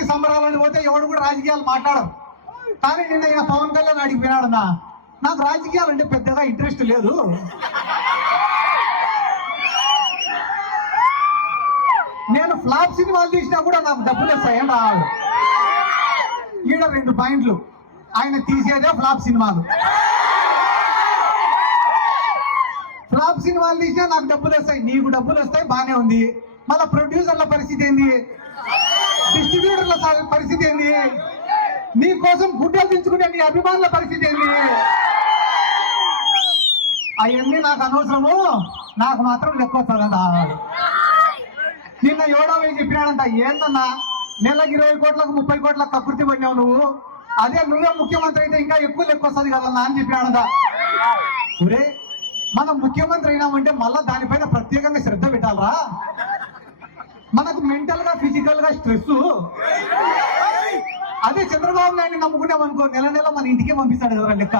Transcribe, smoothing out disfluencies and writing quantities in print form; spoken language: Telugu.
సంక్రాంతి సంబరాలని పోతే ఎవడు కూడా రాజకీయాలు మాట్లాడరు. కానీ నిన్న ఈయన పవన్ కళ్యాణ్ అడిగిపోయినాడన్నా, నాకు రాజకీయాలు అంటే పెద్దగా ఇంట్రెస్ట్ లేదు, నేను ఫ్లాప్ సినిమాలు తీసినా కూడా నాకు డబ్బులు వస్తాయని రావాలి. ఈడ 2 పాయింట్లు, ఆయన తీసేదే ఫ్లాప్ సినిమాలు. ఫ్లాప్ సినిమాలు తీసినా నాకు డబ్బులు వస్తాయి, నీకు డబ్బులు వస్తాయి, బానే ఉంది. మళ్ళా ప్రొడ్యూసర్ల పరిస్థితి ఏంది, డిస్ట్రిబ్యూటర్ల పరిస్థితి ఏంది, నీ కోసం గుడ్డలు దించుకునే నీ అభిమానుల పరిస్థితి ఏంది? అవన్నీ నాకు అనవసరము, నాకు మాత్రం లెక్క వస్తుందా. నిన్న ఎవడో చెప్పినాడంట, ఏందన్నా నెలకు 20 కోట్లకు 30 కోట్లకు కకృతి పడినావు నువ్వు, అదే నువ్వే ముఖ్యమంత్రి అయితే ఇంకా ఎక్కువ లెక్క వస్తుంది కదన్నా అని చెప్పినాడంట. ఒరే, మనం ముఖ్యమంత్రి అయినామంటే మళ్ళా దానిపైన ప్రత్యేకంగా శ్రద్ధ పెట్టాలరా. మనకు మెంటల్ గా ఫిజికల్ గా స్ట్రెస్. అదే చంద్రబాబు నాయుడిని నమ్ముకున్నామనుకో, నెల నెల మన ఇంటికే పంపిస్తాడు కదా లెక్క.